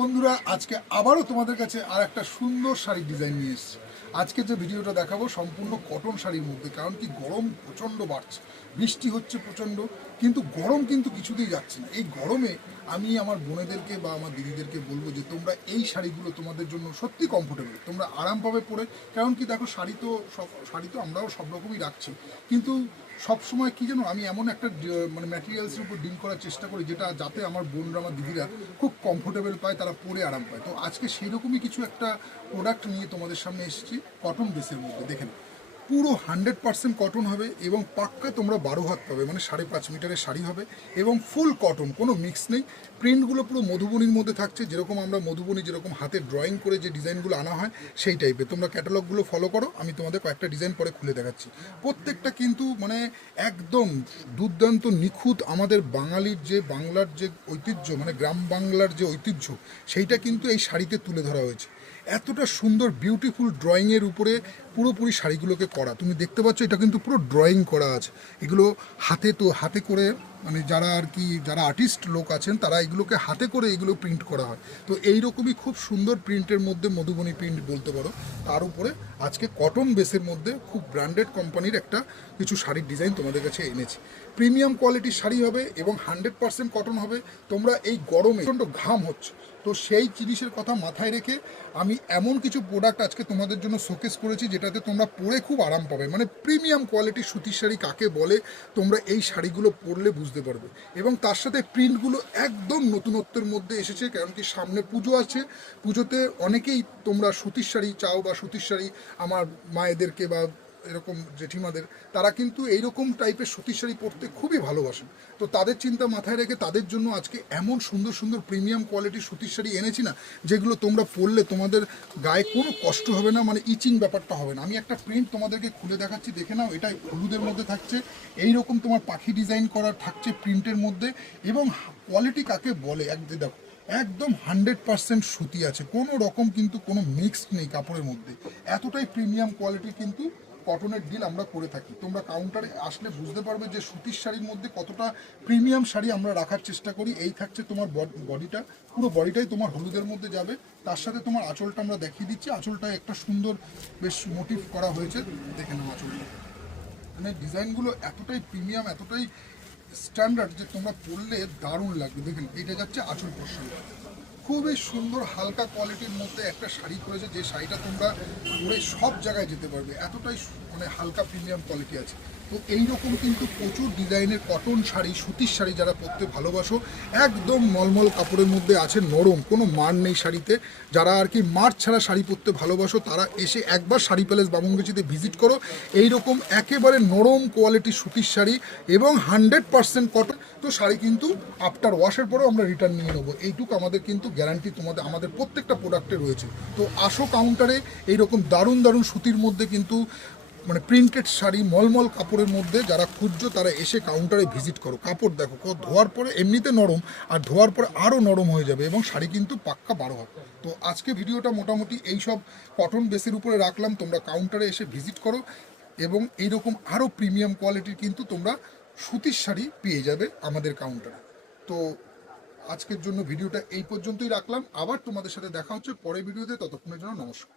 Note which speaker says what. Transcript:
Speaker 1: বন্ধুরা, আজকে আবারও তোমাদের কাছে আর একটা সুন্দর শাড়ির ডিজাইন নিয়ে এসেছি। আজকে যে ভিডিওটা দেখাবো সম্পূর্ণ কটন শাড়ির মধ্যে, কারণ কি গরম প্রচণ্ড বাড়ছে। বৃষ্টি হচ্ছে প্রচণ্ড, কিন্তু গরম কিন্তু কিছুতেই যাচ্ছে না। এই গরমে আমি আমার বোনেদেরকে বা আমার দিদিদেরকে বলব যে, তোমরা এই শাড়িগুলো তোমাদের জন্য সত্যি কমফোর্টেবল তোমরা আরাম পাবে পরে, কারণ কি দেখো, শাড়ি তো সব, শাড়ি তো আমরাও সব রকমই রাখছি। কিন্তু সব সময় কি জানো, আমি এমন একটা মানে ম্যাটেরিয়ালসের উপর ডিল করার চেষ্টা করি, যেটা যাতে আমার বোনরা, আমার দিদিরা খুব কমফোর্টেবল পায় তারা পরে আরাম পায়। তো আজকে সেই রকমই কিছু একটা প্রোডাক্ট নিয়ে তোমাদের সামনে এসেছি কটন বেসের মধ্যে দেখেন পুরো হান্ড্রেড পার্সেন্ট কটন হবে এবং পাক্কা তোমরা বারো হাত পাবে মানে সাড়ে পাঁচ মিটারের শাড়ি হবে এবং ফুল কটন কোনো মিক্স নেই। প্রিন্টগুলো পুরো মধুবনির মধ্যে থাকছে, যেরকম আমরা মধুবনী যেরকম হাতে ড্রয়িং করে যে ডিজাইনগুলো আনা হয়, সেই টাইপের তোমরা ক্যাটালগুলো ফলো করো, আমি তোমাদের কয়েকটা ডিজাইন পরে খুলে দেখাচ্ছি। প্রত্যেকটা কিন্তু মানে একদম দুর্দান্ত, নিখুঁত আমাদের বাঙালির যে, বাংলার যে ঐতিহ্য মানে গ্রাম বাংলার যে ঐতিহ্য, সেইটা কিন্তু এই শাড়িতে তুলে ধরা হয়েছে। এতটা সুন্দর বিউটিফুল ড্রয়িংয়ের উপরে পুরোপুরি শাড়িগুলোকে করা। তুমি দেখতে পাচ্ছ, এটা কিন্তু পুরো ড্রয়িং করা আছে। এগুলো হাতে তো, হাতে করে মানে যারা আর কি, যারা আর্টিস্ট লোক আছেন, তারা এগুলোকে হাতে করে এগুলো প্রিন্ট করা হয়। তো এই রকমই খুব সুন্দর প্রিন্টের মধ্যে মধুবনী প্রিন্ট বলতে পারো। তার উপরে আজকে কটন বেসের মধ্যে খুব ব্র্যান্ডেড কোম্পানির একটা কিছু শাড়ির ডিজাইন তোমাদের কাছে এনেছি। প্রিমিয়াম কোয়ালিটির শাড়ি হবে এবং হান্ড্রেড পার্সেন্ট কটন হবে। তোমরা এই গরমে প্রচণ্ড ঘাম হচ্ছে। তো সেই জিনিসের কথা মাথায় রেখে আমি এমন কিছু প্রোডাক্ট আজকে তোমাদের জন্য শোকেস করেছি, যেটাতে তোমরা পরে খুব আরাম পাবে। মানে প্রিমিয়াম কোয়ালিটির সুতির শাড়ি কাকে বলে, তোমরা এই শাড়িগুলো পরলে বুঝতে পারবে। এবং তার সাথে প্রিন্টগুলো একদম নতুনত্বের মধ্যে এসেছে কারণ কি সামনে পুজো আছে। পুজোতে অনেকেই তোমরা সুতির শাড়ি চাও বা সুতির শাড়ি আমার মায়েদেরকে বা এরকম জেঠিমাদের, তারা কিন্তু এইরকম টাইপের সুতির শাড়ি পরতে খুবই ভালোবাসেন। তো তাদের চিন্তা মাথায় রেখে তাদের জন্য আজকে এমন সুন্দর সুন্দর প্রিমিয়াম কোয়ালিটির সুতির শাড়ি এনেছি না, যেগুলো তোমরা পরলে তোমাদের গায়ে কোনো কষ্ট হবে না মানে ইচিং ব্যাপারটা হবে না। আমি একটা প্রিন্ট তোমাদেরকে খুলে দেখাচ্ছি, দেখে নাও এটা হলুদের মধ্যে থাকছে। এই রকম তোমার পাখি ডিজাইন করা থাকছে প্রিন্টের মধ্যে এবং কোয়ালিটি কাকে বলে? এক দেখো, একদম হান্ড্রেড পার্সেন্ট সুতি আছে, কোনো রকম কিন্তু কোনো মিক্সড নেই কাপড়ের মধ্যে। এতটাই প্রিমিয়াম কোয়ালিটি কিন্তু কটনের ডিল আমরা করে থাকি। তোমরা কাউন্টারে আসলে বুঝতে পারবে যে সুতির শাড়ির মধ্যে কতটা প্রিমিয়াম শাড়ি আমরা রাখার চেষ্টা করি। এই থাকছে তোমার বডিটা পুরো বডিটাই তোমার হলুদের মধ্যে যাবে। তার সাথে তোমার আঁচলটা আমরা দেখিয়ে দিচ্ছি। আঁচলটা একটা সুন্দর বেশ মোটিভ করা হয়েছে। দেখে নাও আঁচলটা। মানে ডিজাইনগুলো এতটাই প্রিমিয়াম এতটাই স্ট্যান্ডার্ড যে তোমরা পরলে দারুণ লাগবে। দেখেন এটা যাচ্ছে আঁচল পোর্শন খুবই সুন্দর, হালকা কোয়ালিটির মধ্যে একটা শাড়ি করেছে, যে শাড়িটা তোমরা পরে সব জায়গায় যেতে পারবে। এতটাই মানে হালকা প্রিমিয়াম কোয়ালিটি আছে। তো এইরকম কিন্তু প্রচুর ডিজাইনের কটন শাড়ি, সুতির শাড়ি যারা পরতে ভালোবাসো, একদম মলমল কাপড়ের মধ্যে আছে, নরম, কোনো মার নেই শাড়িতে। যারা আর কি মার ছাড়া শাড়ি পরতে ভালোবাসো, তারা এসে একবার শাড়ি প্যালেস বামুনগেছিতে ভিজিট করো। এইরকম একেবারে নরম কোয়ালিটি সুতির শাড়ি এবং হান্ড্রেড পার্সেন্ট কটন তো শাড়ি কিন্তু আফটার ওয়াশের পরেও আমরা রিটার্ন নিয়ে নেব। এইটুকু আমাদের কিন্তু গ্যারান্টি তোমাদের, আমাদের প্রত্যেকটা প্রোডাক্টে রয়েছে। তো আসো কাউন্টারে এইরকম দারুণ দারুণ সুতির মধ্যে কিন্তু মানে প্রিন্টেড শাড়ি, মলমল কাপড়ের মধ্যে যারা খুঁজছো, তারা এসে কাউন্টারে ভিজিট করো। কাপড় দেখো ধোয়ার পরে এমনিতে নরম, আর ধোয়ার পরে আরও নরম হয়ে যাবে, এবং শাড়ি কিন্তু পাক্কা বারো হবে। তো আজকে ভিডিওটা মোটামুটি এই সব কটন বেসের উপরে রাখলাম, তোমরা কাউন্টারে এসে ভিজিট করো, এবং এইরকম আরও প্রিমিয়াম কোয়ালিটির কিন্তু তোমরা সুতির শাড়ি পেয়ে যাবে আমাদের কাউন্টারে তো আজকের জন্য ভিডিওটা এই পর্যন্তই রাখলাম। আবার তোমাদের সাথে দেখা হচ্ছে পরের ভিডিওতে, ততক্ষণের জন্য নমস্কার।